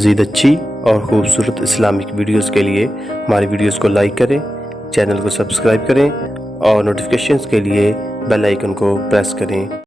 مزید اچھی اور خوبصورت اسلامک ویڈیوز کے لیے ہماری ویڈیوز کو لائک کریں، چینل کو سبسکرائب کریں اور نوٹیفیکیشنز کے لیے بیل آئیکن کو پریس کریں۔